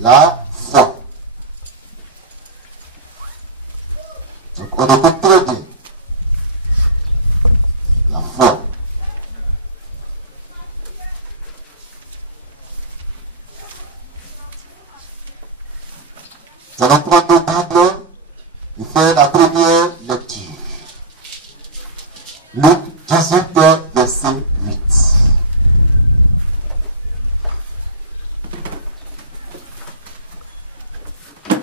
la foi. Donc on écoute très bien. La foi. Nous allons prendre nos Bibles et faire la première lecture. Luc 18, verset 8.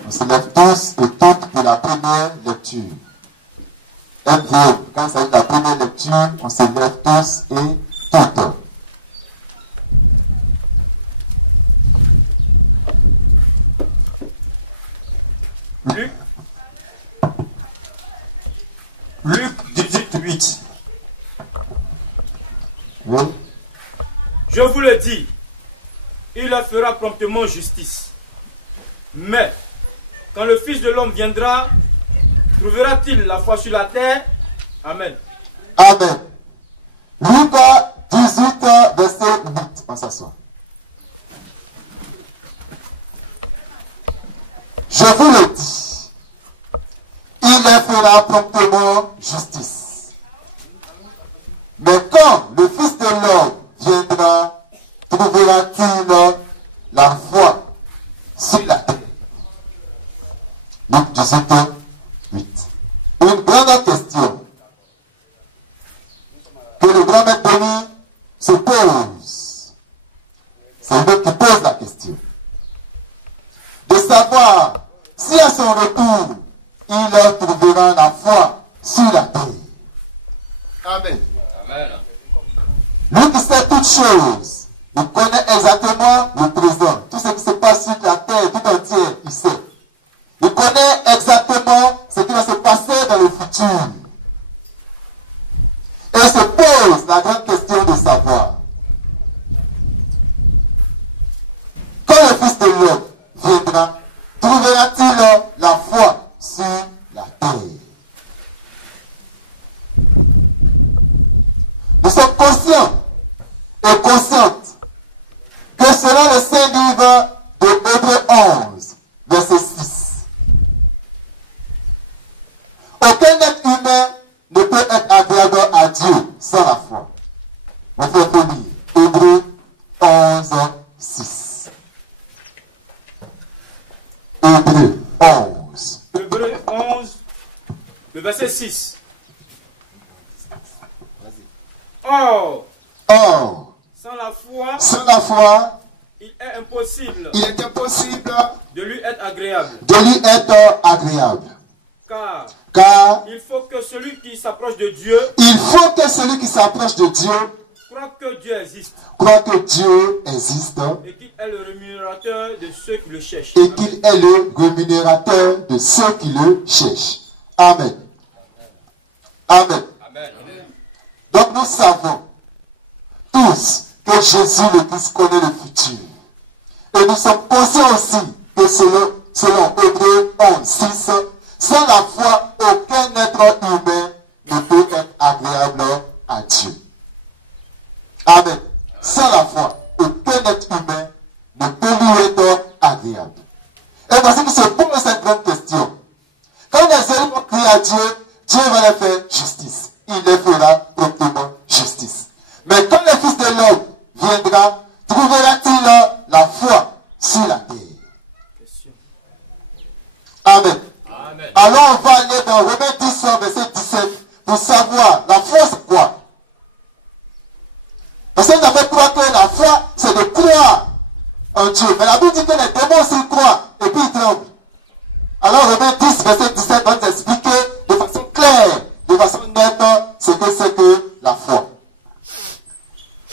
On se lève tous et toutes pour la première lecture. MVM, quand il s'agit de la première lecture, on se lève tous et toutes. Luc 18, 8. Oui. Je vous le dis, il leur fera promptement justice. Mais, quand le Fils de l'homme viendra, trouvera-t-il la foi sur la terre? Amen. Amen. Luc 18, verset 8. On s'assoit. Je vous le dis, il leur fera promptement justice. Mais quand le Fils de l'homme viendra, trouvera-t-il la foi sur la terre? Luc 18, 8. Une grande question que le grand maître Denis se pose. C'est lui qui pose la question. De savoir si à son retour, il leur trouvera la foi sur la terre. Amen. Amen. Lui qui sait toutes choses, il connaît exactement le présent. Tout ce qui se passe sur la terre tout entière, il sait. Il connaît exactement ce qui va se passer dans le futur. Et il se pose la grande question de savoir. Quand le Fils de l'homme viendra, trouvera-t-il la foi sur la terre? Nous sommes conscients et conscientes que selon le saint livre de Hébreux 11, verset 6, aucun être humain ne peut être agréable à Dieu sans la foi. On fait lire Hébreux 11, 6. Hébreux 11. Hébreux 11, le verset 6. Or, sans la foi, il est impossible de lui être agréable. Car il faut que celui qui s'approche de Dieu croit que Dieu existe. Et qu'il est le rémunérateur de ceux qui le cherchent. Amen. Amen. Amen. Donc nous savons tous que Jésus le Christ connaît le futur. Et nous sommes conscients aussi que selon Hébreux 11, 6, sans la foi, aucun être humain ne peut être agréable à Dieu. Amen. Sans la foi, aucun être humain ne peut lui être agréable. Et voici qu'il se pose cette grande question. Quand les hommes vont crier à Dieu, Dieu va leur faire justice. Il leur fera promptement justice. Mais quand le Fils de l'homme viendra, trouvera-t-il la foi sur la terre? Amen. Amen. Alors on va aller dans Romains 10, verset 17 pour savoir la foi c'est quoi. Parce qu'on avait croire que la foi c'est de croire en Dieu. Mais la Bible dit que les démons s'y croient et puis ils tremblent. Alors Romains 10, verset 17 va nous expliquer de façon claire, de façon nette, ce que c'est que la foi.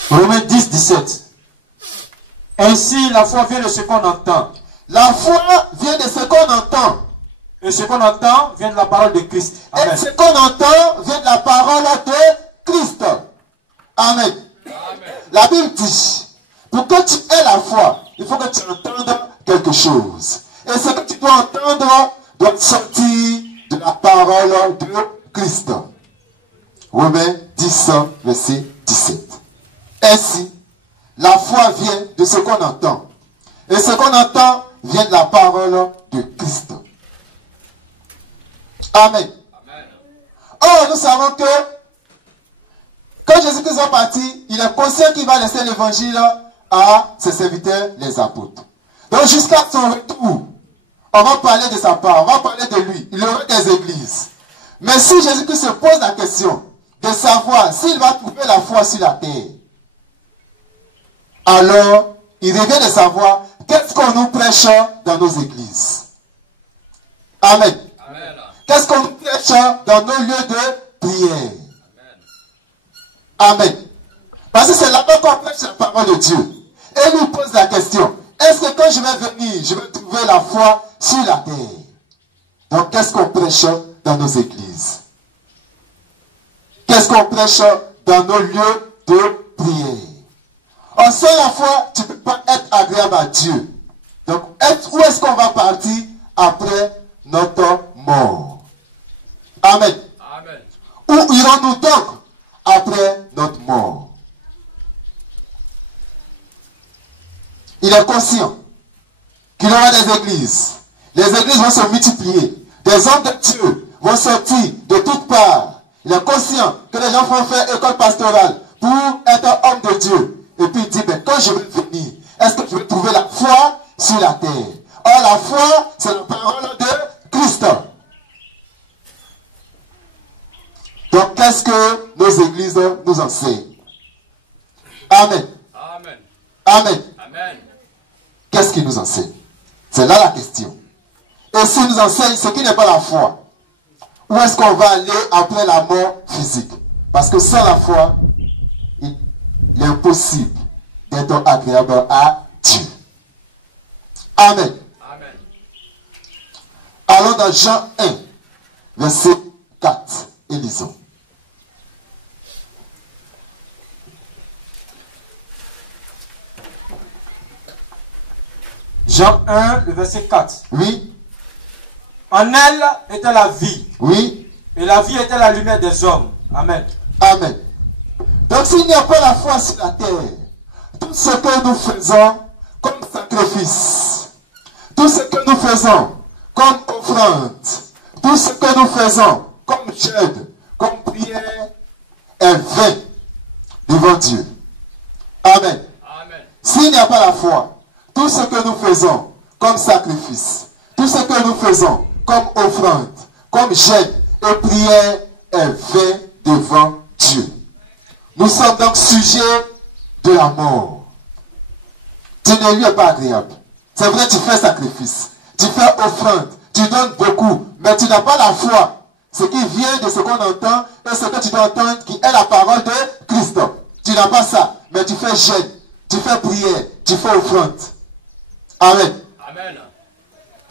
Romains 10, 17. Ainsi, la foi vient de ce qu'on entend. La foi vient de ce qu'on entend. Et ce qu'on entend vient de la parole de Christ. Amen. Et ce qu'on entend vient de la parole de Christ. Amen. Amen. La Bible dit, pour que tu aies la foi, il faut que tu entendes quelque chose. Et ce que tu dois entendre doit sortir de la parole de Christ. Romains 10, verset 17. Ainsi, la foi vient de ce qu'on entend. Et ce qu'on entend vient de la parole de Christ. Amen. Or, nous savons que quand Jésus-Christ est parti, il est conscient qu'il va laisser l'évangile à ses serviteurs, les apôtres. Donc, jusqu'à son retour, on va parler de sa part, on va parler de lui. Il aura des églises. Mais si Jésus-Christ se pose la question de savoir s'il va trouver la foi sur la terre, alors il revient de savoir qu'est-ce qu'on nous prêche dans nos églises. Amen. Qu'est-ce qu'on nous prêche dans nos lieux de prière. Amen. Parce que c'est là-bas qu'on prêche la parole de Dieu. Et il nous pose la question, est-ce que quand je vais venir, je vais trouver la foi sur la terre? Donc qu'est-ce qu'on prêche dans nos églises? Qu'est-ce qu'on prêche dans nos lieux de prière? En seule la foi, tu ne peux pas être agréable à Dieu. Donc où est-ce qu'on va partir après notre mort? Amen. Amen. Où irons-nous donc après notre mort? Il est conscient qu'il y aura des églises. Les églises vont se multiplier. Des hommes de Dieu vont sortir de toutes parts. Il est conscient que les gens vont faire école pastorale pour être homme de Dieu. Et puis il dit, mais quand je vais venir, est-ce que je vais trouver la foi sur la terre? Or, la foi, c'est la parole de Christ. Donc, qu'est-ce que nos églises nous enseignent? Amen. Amen. Amen. Amen. Qu'est-ce qu'ils nous enseignent? C'est là la question. Et s'ils nous enseignent ce qui n'est pas la foi, où est-ce qu'on va aller après la mort physique? Parce que sans la foi, il est impossible d'être agréable à Dieu. Amen. Amen. Allons dans Jean 1, verset 4, et lisons. Jean 1, le verset 4. Oui, En elle était la vie, oui, et la vie était la lumière des hommes. Amen. amen. Donc s'il n'y a pas la foi sur la terre, tout ce que nous faisons comme sacrifice, tout ce que nous faisons comme offrande, tout ce que nous faisons comme jeûne, comme prière, est vain devant Dieu. Amen. Amen. S'il n'y a pas la foi, tout ce que nous faisons comme sacrifice, tout ce que nous faisons comme offrande, comme jeûne et prière est vain devant Dieu. Nous sommes donc sujets de la mort. Tu ne lui es pas agréable. C'est vrai, tu fais sacrifice, tu fais offrande, tu donnes beaucoup, mais tu n'as pas la foi. Ce qui vient de ce qu'on entend et ce que tu dois entendre qui est la parole de Christ. Tu n'as pas ça, mais tu fais jeûne, tu fais prière, tu fais offrande. Amen. Amen.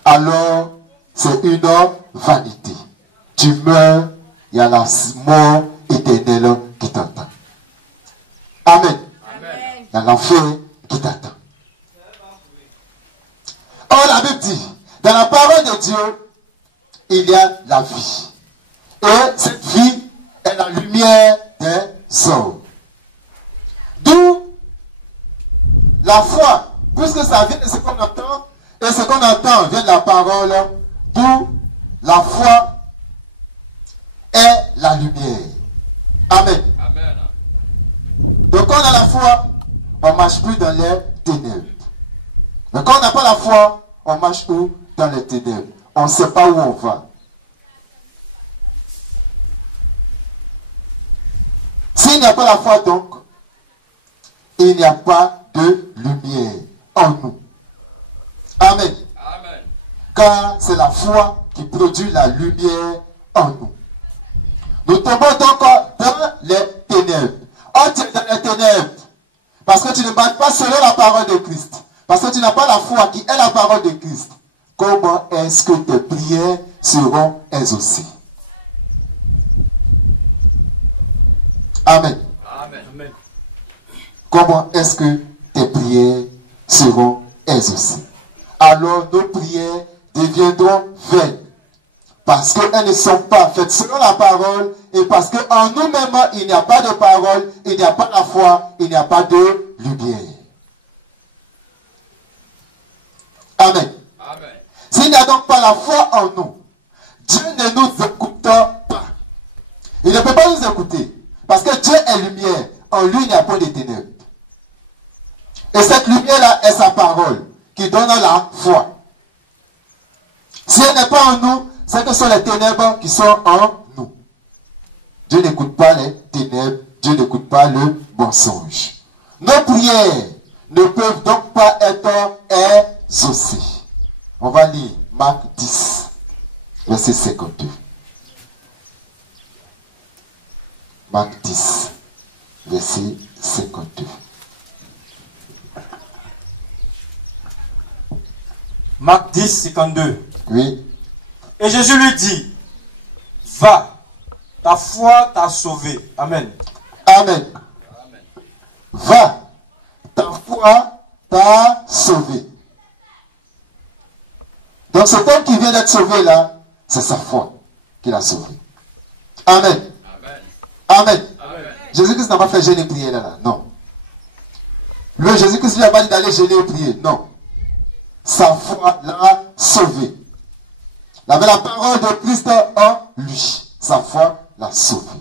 Alors, c'est une vanité. Tu meurs, il y a la mort éternelle qui t'attend. Amen. Amen. Il y a l'enfer qui t'attend. Or, la Bible dit, dans la parole de Dieu, il y a la vie. Et cette vie est la lumière des hommes. D'où la foi, puisque ça vient de ce qu'on entend, et ce qu'on entend vient de la parole, d'où la foi est la lumière. Amen. Amen. Donc quand on a la foi, on ne marche plus dans les ténèbres. Mais quand on n'a pas la foi, on marche où? Dans les ténèbres. On ne sait pas où on va. S'il n'y a pas la foi donc, il n'y a pas de lumière en nous. Amen. Amen. Car c'est la foi qui produit la lumière en nous. Nous tombons donc dans les ténèbres. Oh, tu es dans les ténèbres. Parce que tu ne marches pas selon la parole de Christ. Parce que tu n'as pas la foi qui est la parole de Christ. Comment est-ce que tes prières seront exaucées? Amen. Amen. Comment est-ce que tes prières seront exaucées? Alors nos prières deviendront vaines. Parce qu'elles ne sont pas faites selon la parole et parce qu'en nous-mêmes, il n'y a pas de parole, il n'y a pas la foi, il n'y a pas de lumière. Amen. la foi en nous, Dieu ne nous écoute pas. Il ne peut pas nous écouter. Parce que Dieu est lumière. En lui, il n'y a pas de ténèbres. Et cette lumière-là est sa parole qui donne la foi. Si elle n'est pas en nous, c'est que ce sont les ténèbres qui sont en nous. Dieu n'écoute pas les ténèbres. Dieu n'écoute pas le mensonge. Nos prières ne peuvent donc pas être exaucées. On va lire Marc 10, verset 52. Marc 10, verset 52. Marc 10, 52. Oui. Et Jésus lui dit, va, ta foi t'a sauvé. Amen. Amen. Va, ta foi t'a sauvé. Donc cet homme qui vient d'être sauvé là, c'est sa foi qui l'a sauvé. Amen. Amen. Jésus-Christ n'a pas fait jeûner et prier là. Non. Le Jésus-Christ lui a pas dit d'aller jeûner et prier. Non. Sa foi l'a sauvé. Il avait la parole de Christ en lui. Sa foi l'a sauvé.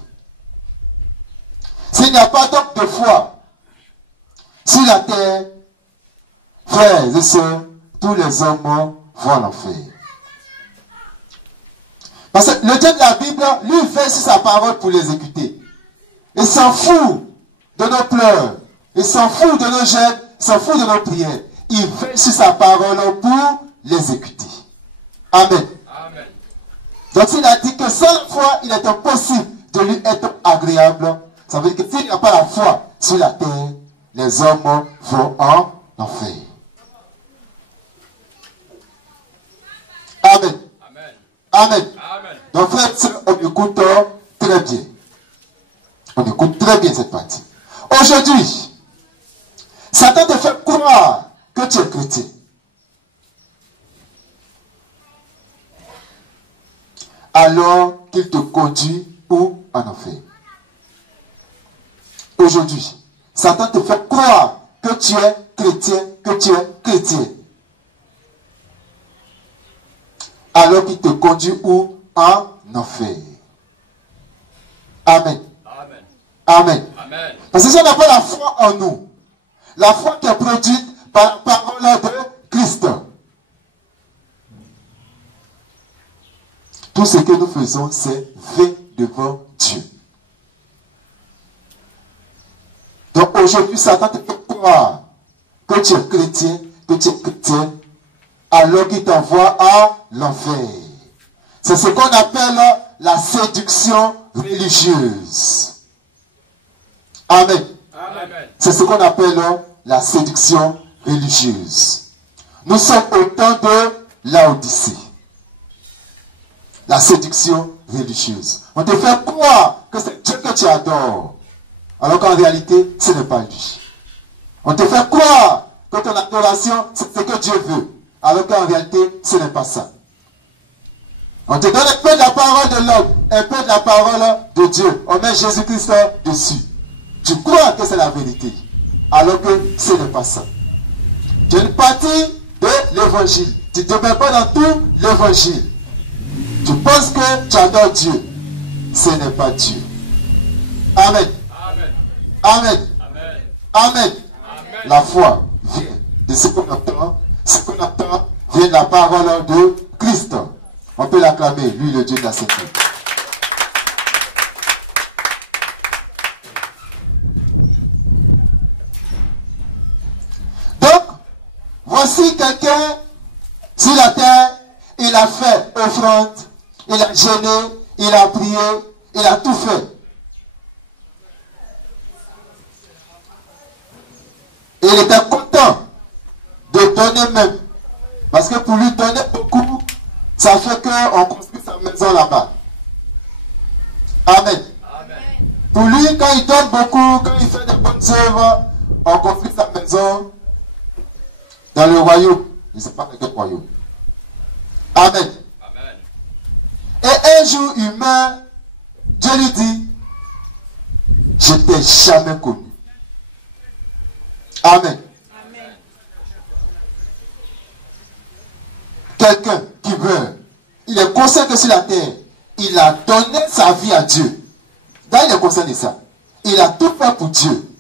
S'il n'y a pas donc de foi sur la terre, frères et sœurs, tous les hommes vont en enfer. Parce que le Dieu de la Bible, lui, il fait sur sa parole pour l'exécuter. Il s'en fout de nos pleurs. Il s'en fout de nos jeûnes. Il s'en fout de nos prières. Il fait sur sa parole pour l'exécuter. Amen. Amen. Donc s'il a dit que sans la foi, il est impossible de lui être agréable, ça veut dire que s'il n'y a pas la foi sur la terre, les hommes vont en enfer. Amen. Amen. Amen. Amen. Donc frère, on écoute très bien. On écoute très bien cette partie. Aujourd'hui, Satan te fait croire que tu es chrétien. Alors qu'il te conduit où? En enfer. Aujourd'hui, Satan te fait croire que tu es chrétien, que tu es chrétien. Alors qu'il te conduit où? En enfer. Amen. Amen. Amen. Amen. Parce que si on n'a pas la foi en nous, la foi qui est produite par la parole de Christ, tout ce que nous faisons, c'est vain devant Dieu. Donc aujourd'hui, Satan te fait croire que tu es chrétien, que tu es chrétien, alors qu'il t'envoie à l'enfer. C'est ce qu'on appelle la séduction religieuse. Amen. Amen. C'est ce qu'on appelle la séduction religieuse. Nous sommes au temps de Laodicée. La séduction religieuse. On te fait croire que c'est Dieu que tu adores. Alors qu'en réalité, ce n'est pas lui. On te fait croire que ton adoration, c'est ce que Dieu veut. Alors qu'en réalité, ce n'est pas ça. On te donne un peu de la parole de l'homme, un peu de la parole de Dieu. On met Jésus-Christ dessus. Tu crois que c'est la vérité. Alors que ce n'est pas ça. Tu es une partie de l'évangile. Tu ne te mets pas dans tout l'évangile. Tu penses que tu adores Dieu. Ce n'est pas Dieu. Amen. Amen. Amen. Amen. Amen. Amen. La foi vient de ce qu'on entend. Ce qu'on entend vient de la parole de Christ. On peut l'acclamer, lui le Dieu de la sécurité. Donc, voici quelqu'un sur la terre, il a fait offrande, il a jeûné, il a prié, il a tout fait. Et il était content de donner même. Parce que pour lui donner beaucoup, ça fait qu'on construit sa maison là-bas. Amen. Amen. Pour lui, quand il donne beaucoup, quand il fait de bonnes œuvres, on construit sa maison dans le royaume. Je ne sais pas quel royaume. Amen. Amen. Et un jour, il meurt. Dieu lui dit, je t'ai jamais connu. Amen. Amen. Quelqu'un qui meurt il est conscient que sur la terre, il a donné sa vie à Dieu. Là, il est conscient de ça. Il a tout fait pour Dieu.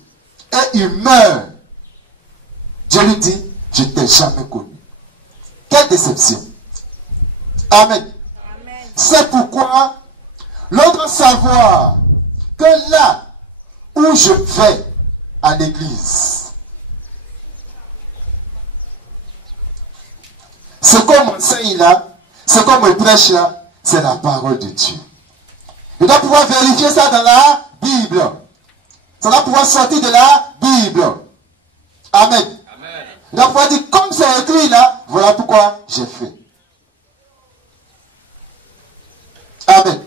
Et il meurt. Dieu lui dit, je ne t'ai jamais connu. Quelle déception. Amen. C'est pourquoi l'on doit savoir que là où je vais à l'église, ce qu'on m'enseigne là, ce qu'on me prêche là, c'est la parole de Dieu. Je dois pouvoir vérifier ça dans la Bible. Ça doit pouvoir sortir de la Bible. Amen. Je dois pouvoir dire, comme c'est écrit là, voilà pourquoi j'ai fait. Amen.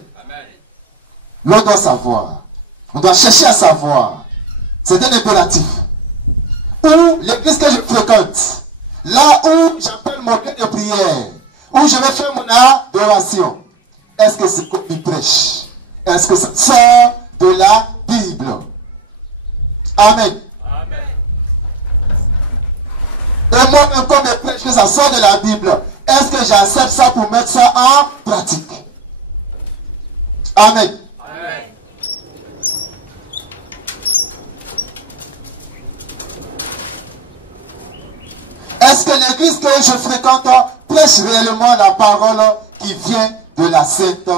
L'on doit savoir. On doit chercher à savoir. C'est un impératif. Où l'église que je fréquente, là où j'appelle mon lieu de prière, où je vais faire mon adoration, est-ce que c'est comme il prêche? Est-ce que ça sort de la Bible? Amen. Et moi-même, comme je prêche que ça sort de la Bible, est-ce que j'accepte ça pour mettre ça en pratique? Amen. Est-ce que l'église que je fréquente prêche réellement la parole qui vient de la sainte,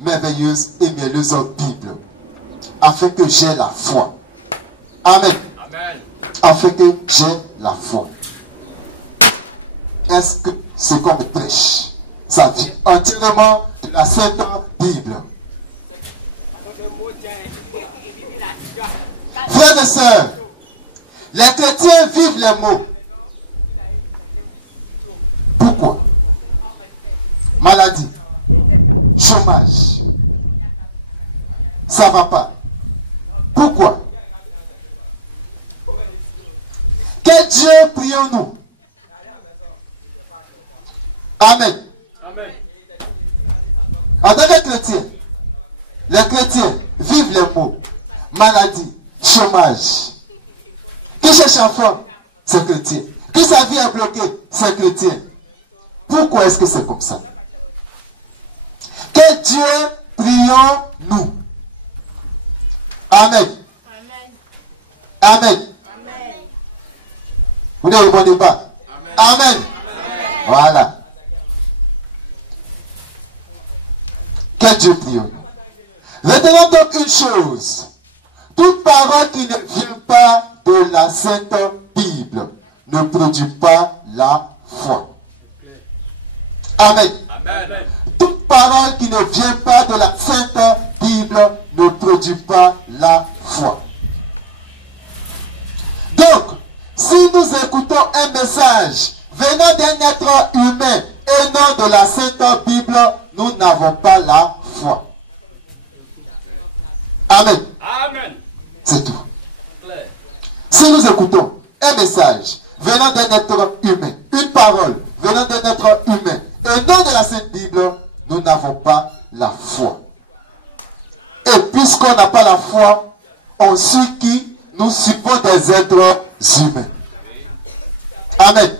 merveilleuse et mielleuse Bible? Afin que j'ai la foi. Amen. Afin que j'ai la foi. Est-ce que ce qu'on me prêche, ça vient entièrement de la sainte Bible? Frères et sœurs, les chrétiens vivent les mots. Pourquoi? Maladie, chômage, ça ne va pas. Pourquoi? Quel Dieu prions-nous? Amen. En tant que chrétien, les chrétiens vivent les mots. Maladie, chômage. Qui cherche enfant, c'est chrétien. Qui sa vie est bloquée, c'est chrétien. Pourquoi est-ce que c'est comme ça? Quel Dieu prions-nous? Amen. Amen. Vous ne répondez pas? Amen. Voilà. Quel Dieu prions-nous? Retenons donc une chose. Toute parole qui ne vient pas de la Sainte Bible ne produit pas la foi. Amen. Toute parole qui ne vient pas de la Sainte Bible ne produit pas la foi. Donc, si nous écoutons un message venant d'un être humain et non de la Sainte Bible, nous n'avons pas la foi. Amen. C'est tout. Si nous écoutons un message venant d'un être humain, une parole venant d'un être humain, et non de la Sainte Bible, nous n'avons pas la foi. Et puisqu'on n'a pas la foi, on suit qui? Nous suivons des êtres humains. Amen.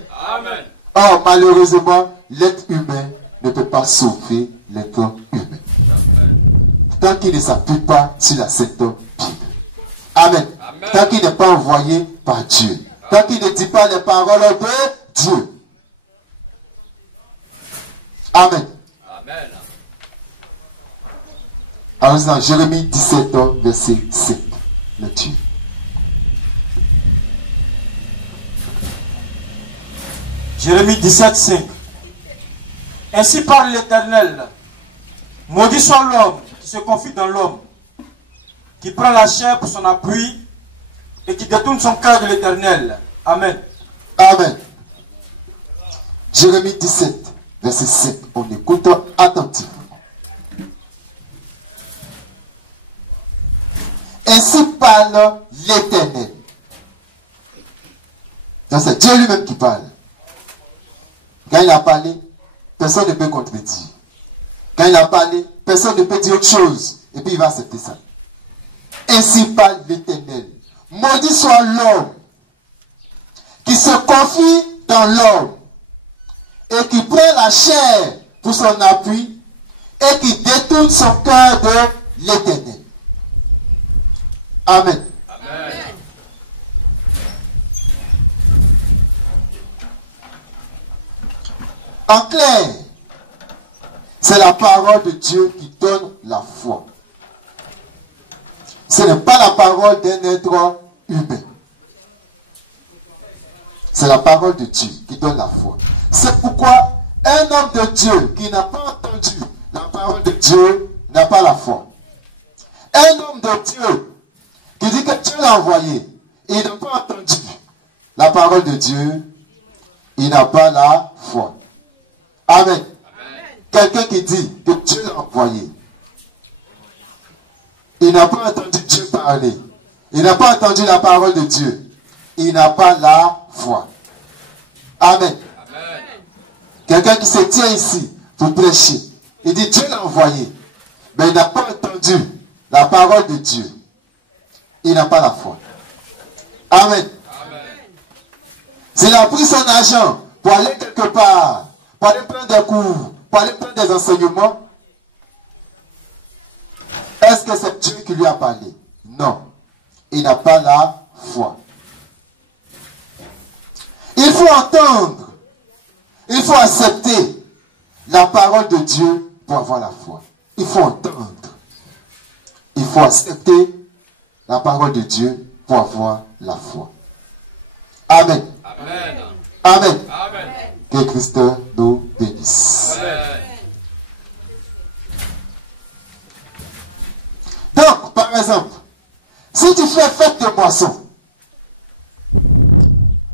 Or, malheureusement, l'être humain ne peut pas sauver l'être humain. Tant qu'il ne s'appuie pas sur la Sainte Bible. Amen. Tant qu'il n'est pas envoyé par Dieu. Tant qu'il ne dit pas les paroles de Dieu. Amen. Alors, dans Jérémie 17, verset 7. Lecture. Jérémie 17, 5. Ainsi parle l'Éternel. Maudit soit l'homme qui se confie dans l'homme, qui prend la chair pour son appui et qui détourne son cœur de l'Éternel. Amen. Amen. Jérémie 17, verset 5. On écoute attentivement. Ainsi parle l'Éternel. Donc c'est Dieu lui-même qui parle. Quand il a parlé, personne ne peut contredire. Quand il a parlé, personne ne peut dire autre chose. Et puis il va accepter ça. Ainsi parle l'Éternel. Maudit soit l'homme qui se confie dans l'homme et qui prend la chair pour pour son appui et qui détourne son cœur de l'Éternel. Amen. Amen. En clair, c'est la parole de Dieu qui donne la foi. Ce n'est pas la parole d'un être humain. C'est la parole de Dieu qui donne la foi. C'est pourquoi un homme de Dieu qui n'a pas entendu la parole de Dieu n'a pas la foi. Un homme de Dieu qui dit que Dieu l'a envoyé et il n'a pas entendu la parole de Dieu, il n'a pas la foi. Amen. Amen. Quelqu'un qui dit que Dieu l'a envoyé, il n'a pas entendu Dieu parler, il n'a pas entendu la parole de Dieu, il n'a pas la foi. Amen. Amen. Quelqu'un qui se tient ici pour prêcher, il dit Dieu l'a envoyé, mais il n'a pas entendu la parole de Dieu, il n'a pas la foi. Amen. Amen. S'il a pris son argent pour aller quelque part, pour aller prendre des cours, pour aller prendre des enseignements, est-ce que c'est Dieu qui lui a parlé? Non. Il n'a pas la foi. Il faut entendre, il faut accepter la parole de Dieu pour avoir la foi. Il faut entendre. Il faut accepter la parole de Dieu pour avoir la foi. Amen. Amen. Amen. Amen. Que Christ nous bénisse. Amen. Donc, par exemple, si tu fais fête de moisson,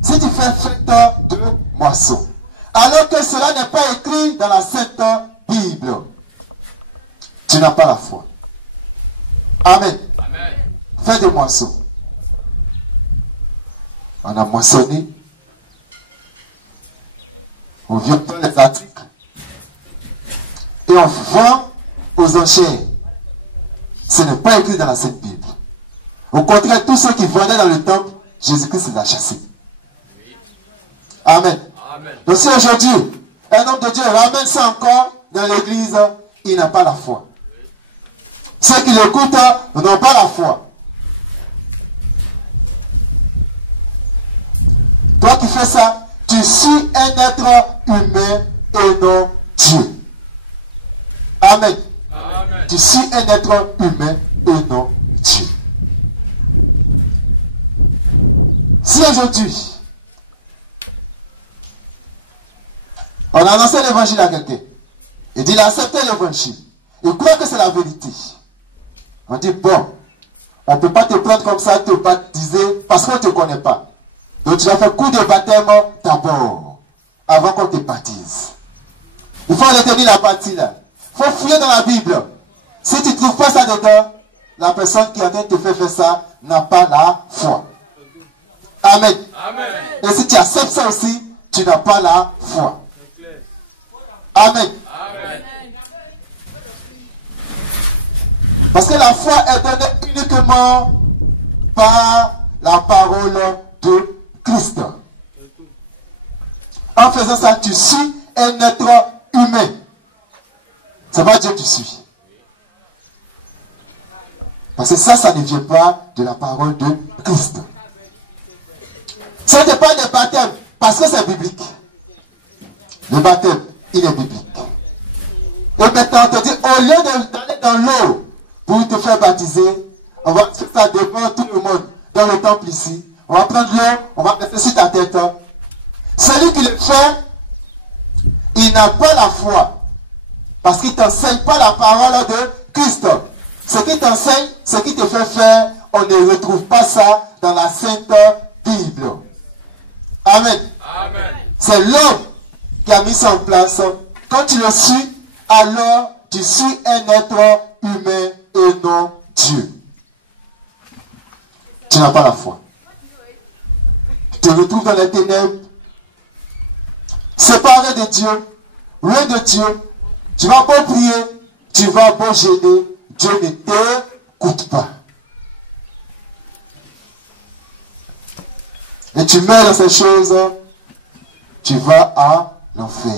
si tu fais fête de moisson, alors que cela n'est pas écrit dans la Sainte Bible, tu n'as pas la foi. Amen. Amen. Fête de moisson. On a moissonné. On vient prendre les articles. Et on vend aux enchères. Ce n'est pas écrit dans la Sainte Bible. Au contraire, tous ceux qui vendaient dans le temple, Jésus-Christ les a chassés. Amen. Amen. Donc si aujourd'hui, un homme de Dieu ramène ça encore dans l'église, il n'a pas la foi. Ceux qui l'écoutent n'ont pas la foi. Toi qui fais ça, tu suis un être humain et non Dieu. Amen. Amen. Tu suis un être humain et non Dieu. Si aujourd'hui, on a annoncé l'évangile à quelqu'un, et dit il a accepté l'évangile, il croit que c'est la vérité, on dit bon, on ne peut pas te prendre comme ça, te baptiser, parce qu'on ne te connaît pas. Donc tu vas faire coup de baptême d'abord, avant qu'on te baptise. Il faut retenir la partie là. Il faut fouiller dans la Bible. Si tu ne trouves pas ça dedans, la personne qui est en train de te faire ça n'a pas la foi. Amen. Amen. Et si tu acceptes ça aussi, tu n'as pas la foi. Amen. Amen. Parce que la foi est donnée uniquement par la parole de Christ. En faisant ça, tu suis un être humain. C'est pas Dieu que tu suis. Parce que ça ne vient pas de la parole de Christ. Ce n'est pas le baptême, parce que c'est biblique. Le baptême, il est biblique. Et maintenant, on te dit, au lieu d'aller dans l'eau pour te faire baptiser, on va faire ça devant tout le monde, dans le temple ici. On va prendre l'eau, on va mettre sur ta tête. Celui qui le fait, il n'a pas la foi. Parce qu'il ne t'enseigne pas la parole de Christ. Ce qui t'enseigne, ce qui te fait faire, on ne retrouve pas ça dans la Sainte Bible. Amen. Amen. C'est l'homme qui a mis ça en place. Quand tu le suis, alors tu suis un être humain et non Dieu. Tu n'as pas la foi. Tu te retrouves dans les ténèbres, séparé de Dieu, loin de Dieu. Tu vas pas prier, tu vas pas gêner, Dieu ne t'écoute pas. Et tu mets dans ces choses, tu vas à l'enfer.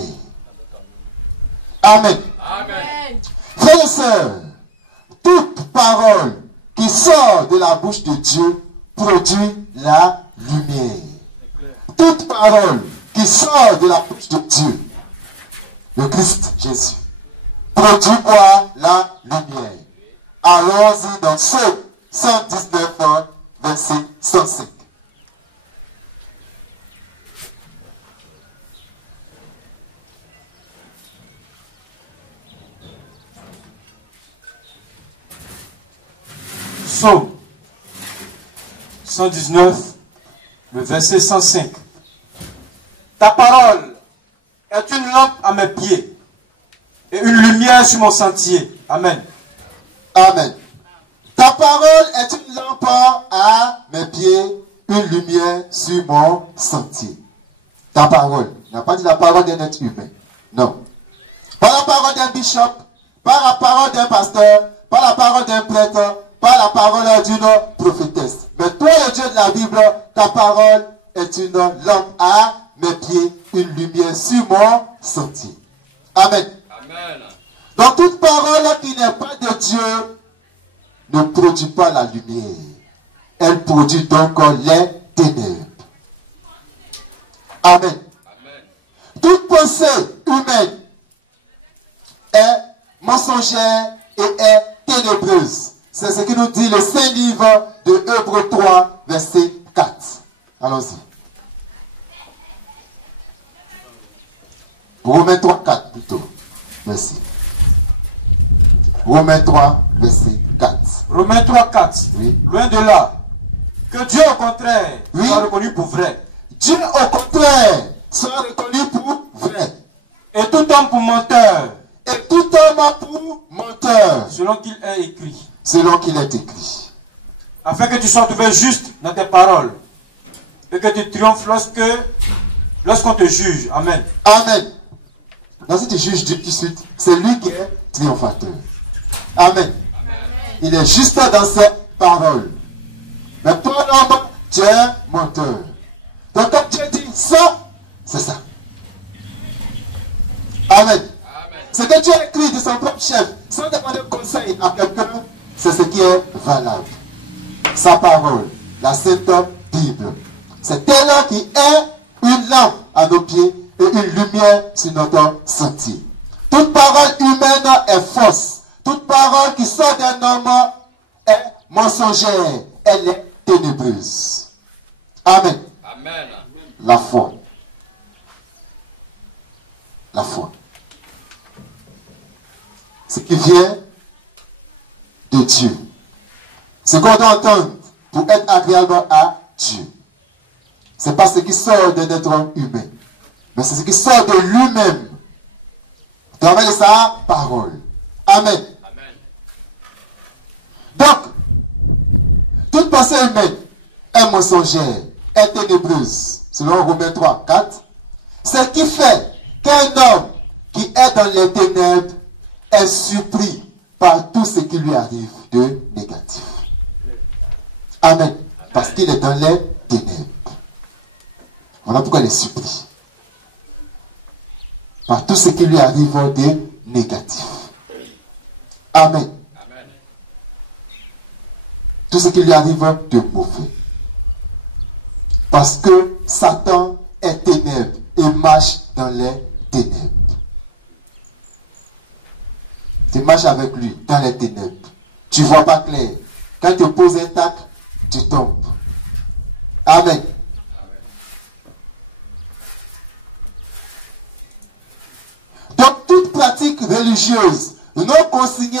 Amen. Amen. Frères et sœurs, toute parole qui sort de la bouche de Dieu produit la lumière. Toute parole qui sort de la bouche de Dieu, le Christ Jésus, produit quoi? La lumière. Allons-y dans Psaume 119, verset 105. Psaume 119, le verset 105. Ta parole est une lampe à mes pieds et une lumière sur mon sentier. Amen. Amen. Ta parole est une lampe à mes pieds, une lumière sur mon sentier. Ta parole. Il n'a pas dit la parole d'un être humain. Non. Pas la parole d'un bishop, pas la parole d'un pasteur, pas la parole d'un prêtre, pas la parole d'une prophétesse. Mais toi, le Dieu de la Bible, ta parole est une lampe à mes pieds, une lumière sur mon sentier. Amen. Amen. Donc toute parole qui n'est pas de Dieu ne produit pas la lumière. Elle produit donc les ténèbres. Amen. Amen. Toute pensée humaine est mensongère et est ténébreuse. C'est ce que nous dit le Saint Livre de Hébreux 3, verset 4. Allons-y. Romains 3, 4 plutôt. Merci. Romains 3, verset 4. Romains 3, 4. Oui. Loin de là. Que Dieu, au contraire, Oui. soit reconnu pour vrai. Dieu, au contraire, soit reconnu pour vrai. Et tout homme pour menteur, Et tout homme pour menteur, selon qu'il est écrit. selon qu'il est écrit. Afin que tu sois trouvé juste dans tes paroles. Et que tu triomphes lorsqu'on te juge. Amen. Amen. Donc si tu juges Dieu tout de suite, c'est lui qui est triomphateur. Amen. Il est juste dans ses paroles. Mais toi, l'homme, tu es menteur. Donc quand Dieu dit ça, c'est ça. Amen. Ce que Dieu a écrit de son propre chef, sans demander conseil à quelqu'un, c'est ce qui est valable. Sa parole, la Sainte Bible. C'est elle qui est une lampe à nos pieds et une lumière sur notre sentier. Toute parole humaine est fausse. Toute parole qui sort d'un homme est mensongère. Elle est ténébreuse. Amen. Amen. La foi. La foi. Ce qui vient de Dieu. Ce qu'on doit entendre pour être agréable à Dieu. Ce n'est pas ce qui sort d'un être humain. Mais c'est ce qui sort de lui-même. À travers sa parole. Amen. Amen. Donc, toute pensée humaine est mensongère, est ténébreuse. Selon Romains 3, 4. Ce qui fait qu'un homme qui est dans les ténèbres est surpris par tout ce qui lui arrive de négatif. Amen. Parce qu'il est dans les ténèbres. Voilà pourquoi il est surpris. Par tout ce qui lui arrive de négatif. Amen. Amen. Tout ce qui lui arrive de mauvais. Parce que Satan est ténèbre et marche dans les ténèbres. Tu marches avec lui dans les ténèbres. Tu ne vois pas clair. Quand tu poses un tac, tu tombes. Amen. Donc toute pratique religieuse non consignée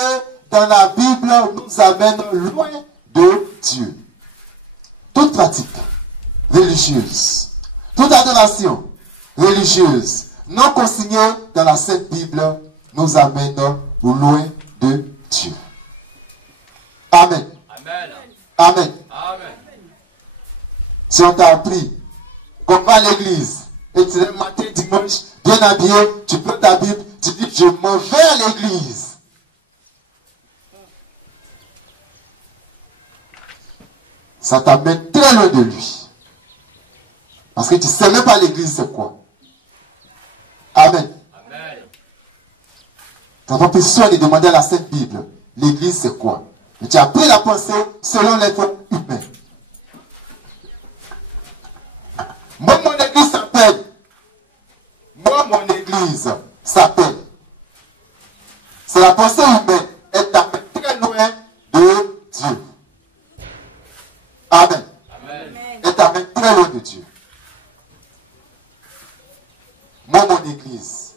dans la Bible nous amène loin de Dieu. Toute pratique religieuse, toute adoration religieuse non consignée dans la Sainte Bible nous amène loin de Dieu. Amen. Amen. Amen. Amen. Si on t'a appris qu'on va à l'église et tu es le matin, dimanche, bien habillé, tu prends ta Bible, tu dis je m'en vais à l'église. Ça t'amène très loin de lui. Parce que tu ne sais même pas l'église c'est quoi. Amen. Amen. Tu n'as pas besoin de demander à la Sainte Bible, l'Église c'est quoi? Mais tu as pris la pensée selon l'être humain. Moi, mon Église s'appelle. Moi, mon Église s'appelle. C'est la pensée humaine. Elle t'amène très loin de Dieu. Amen. Elle t'amène très loin de Dieu. Moi, mon Église.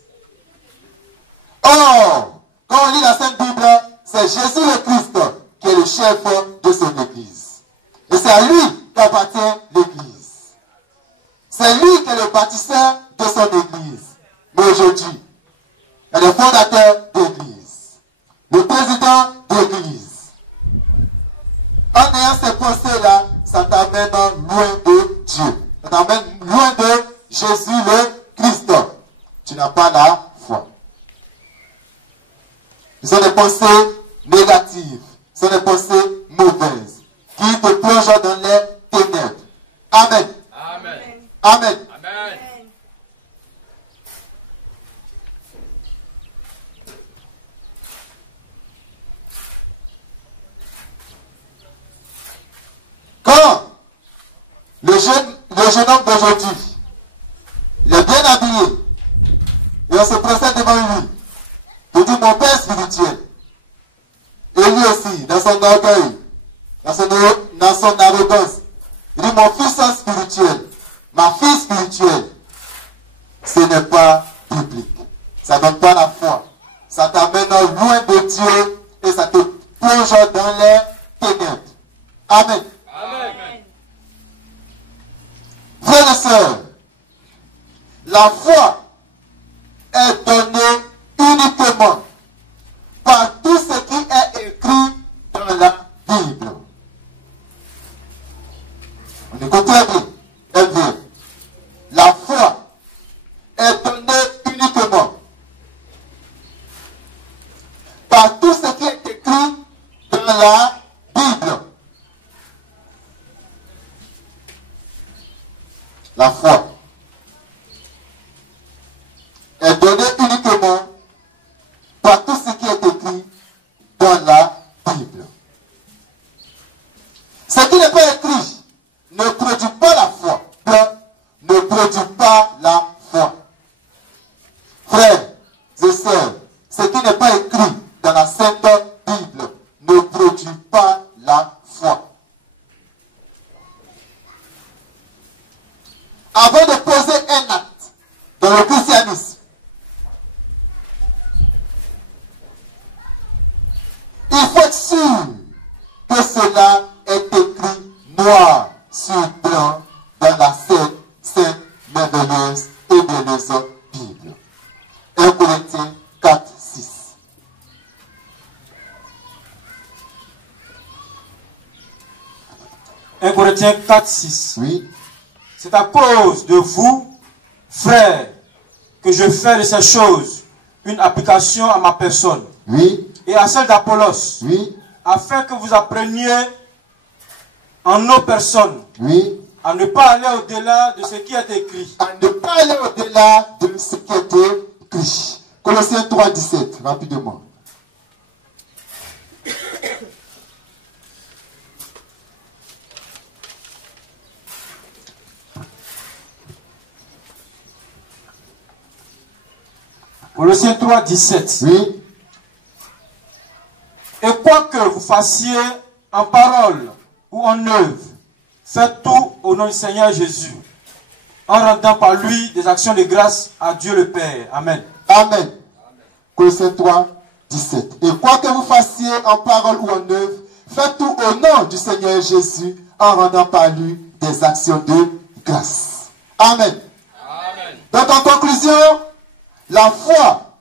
Or, quand on lit la Sainte Bible, c'est Jésus le Christ qui est le chef de son Église. Et c'est à lui qu'appartient l'Église. C'est lui qui est le bâtisseur de son Église. Mais aujourd'hui, il y a le fondateur d'Église, le président d'Église. En ayant ces pensées-là, ça t'amène loin de Dieu. Ça t'amène loin de Jésus le Christ. Tu n'as pas la foi. Ce sont des pensées négatives. Ce sont des pensées mauvaises qui te plongent dans les ténèbres. Amen. Amen. Amen. Amen. Quand le jeune homme d'aujourd'hui, il est bien habillé, et on se présente devant lui, il dit mon père spirituel. Et lui aussi, dans son orgueil, dans son arrogance, il dit mon fils spirituel, ma fille spirituelle. Ce n'est pas biblique. Ça ne donne pas la foi. Ça t'amène loin de Dieu et ça te plonge dans les ténèbres. Amen. Amen. Frères et sœurs, la foi est donnée uniquement par tout ce qui est écrit dans la Bible. On écoute très bien. LV. La foi est donnée uniquement par tout ce qui est écrit dans la Bible. La foi est donnée uniquement par tout ce qui est écrit dans la Bible. Ce qui n'est pas écrit ne produit pas la foi. Ne produit pas la foi. Frères et sœurs, ce qui n'est pas écrit dans la Sainte Bible ne produit pas la foi. Avant de poser un acte dans le christianisme, il faut être sûr que cela est écrit noir sur blanc dans la sainte, merveilleuse et bienheureuse Bible. 1 Corinthiens 4, 6. Corinthiens 4, 6. Oui. C'est à cause de vous, frères, que je fais de ces choses une application à ma personne. Oui. Et à celle d'Apollos. Oui. Afin que vous appreniez en nos personnes. Oui. À ne pas aller au-delà de ce qui est écrit. À ne pas aller au-delà de ce qui était écrit. Colossiens 3, 17, rapidement. Colossiens 3, 17. Oui. Et quoi que vous fassiez en parole ou en œuvre, faites tout au nom du Seigneur Jésus, en rendant par lui des actions de grâce à Dieu le Père. Amen. Amen. Colossiens 3, 17. Et quoi que vous fassiez en parole ou en œuvre, faites tout au nom du Seigneur Jésus, en rendant par lui des actions de grâce. Amen. Amen. Donc en conclusion, la foi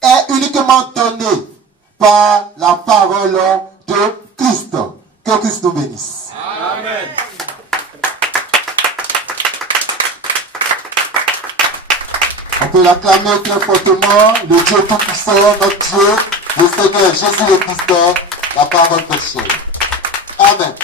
est uniquement donnée par la parole de Christ. Que Christ nous bénisse. Amen. On peut l'acclamer très fortement, le Dieu Tout-Puissant, notre Dieu, le Seigneur Jésus le Christ, la parole péchée. Amen.